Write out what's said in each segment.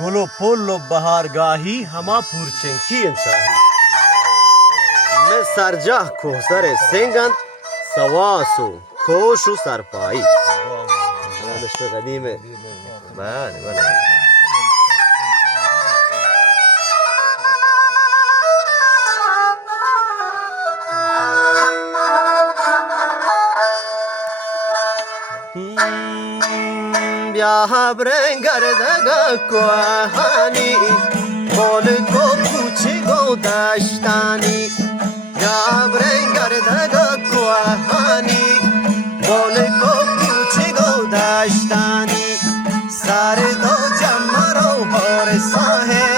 گل و پل و بهارگاهی همه پورچنکی انشاهی میں سرجاه کوسر سنگند سواس و کوش و سرپایی نشم قدیمه بله بله بیا برنگر دگا کوهانی بول کو کوچی گو داشتانی بیا برنگر دگا کوهانی بول کو کوچی گو داشتانی سر دو جمرو بار ساهه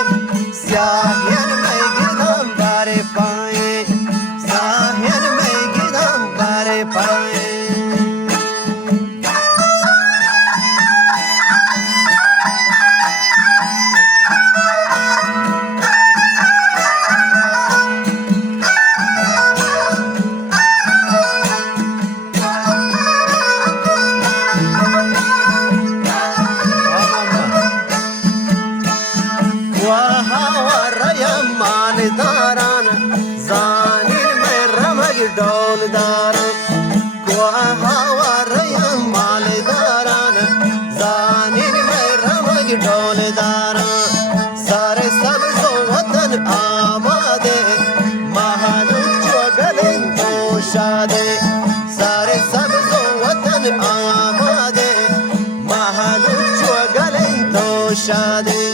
سیاهین میگیدم بار پای سیاهین میگیدم بار پای داران زانین میں رمگ ڈول داران کوہ ہوا مال داران زانین میں رمگ ڈول داران سارے سبز وطن آباد محلو چوگلن تو شادے سارے سبز وطن آباد محلو چوگلن تو شادے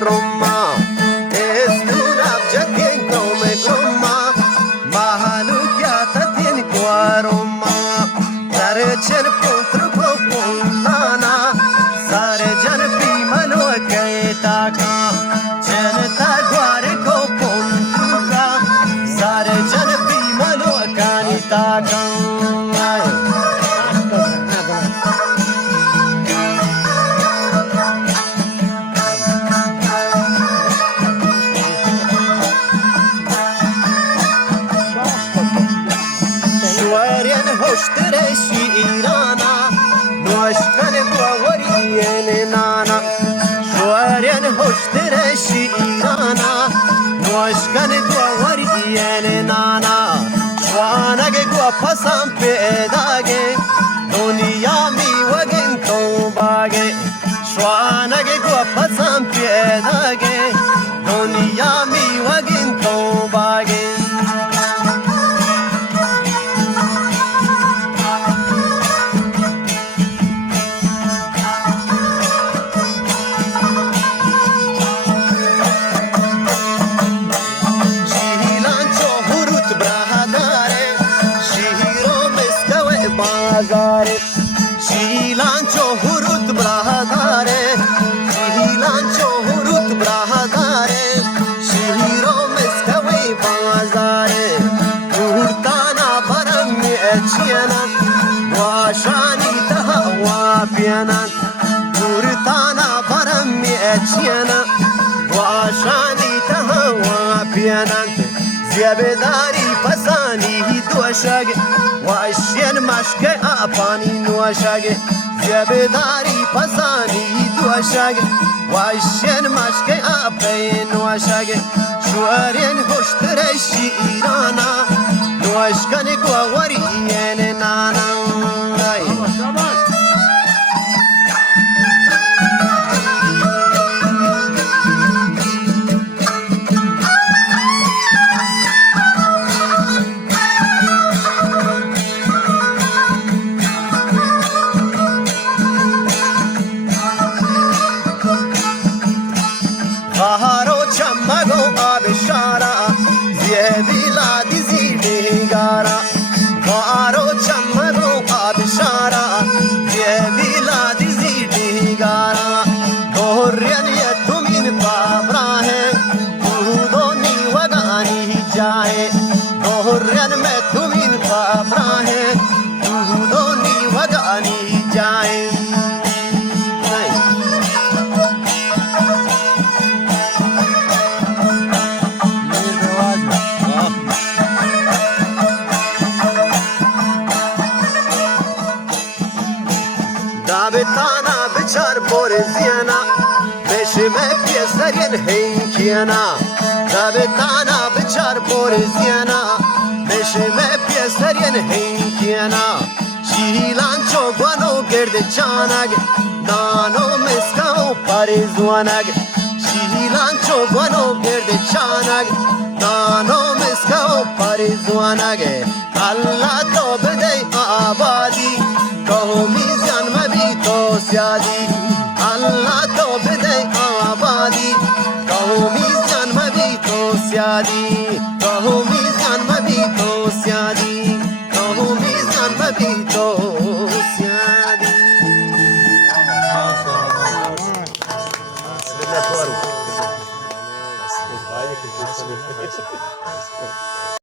Roma es una abjectin come Roma mahalu kya tatin Roma sare chen puntru ko puntana sare jan pimalo kaita ka chen ta gware ko puntruka sare jan pimalo kanita ka hoştere şiirana Noşkan guavariyen nana Şuaren hoştere şiirana Noşkan guavariyen nana Şuanage guapasam pedage Dünya mi vagin tobage Şuanage guapasam pedage Dünya mi vagin tobage Şilanço hurut brahadare Şilanço hurut brahadare Şihiro meskavi bazare Kurtana param mi eçyenan Vaşani taha vapiyanan Kurtana param mi eçyenan Vaşani taha vapiyanan Ziyabedari pasani doşage Vaşyen maşke apani noşage Ziyabedari pasani doşage Vaşyen maşke apay noşage Şuaren hoştere şiirana Noşkane guavariyen nana Baharo chammago abishara Ziyedila dizi gara Baharo chammago بشمه پیسرین هینکینا دبتانا بچار پورزینا بشمه پیسرین هینکینا شیلان چوگوانو گرد چانگ نانو مسکاو پاریزوانگ شیلان چوگوانو گرد چانگ نانو مسکاو پاریزوانگ اللہ تو بدی آبادی قومی زیان مبی تو سیادی اللہ تو بدی آبادی قومی زیان مبی تو سیادی قومی زیان مبی تو سیادی قومی زیان مبی تو سیادی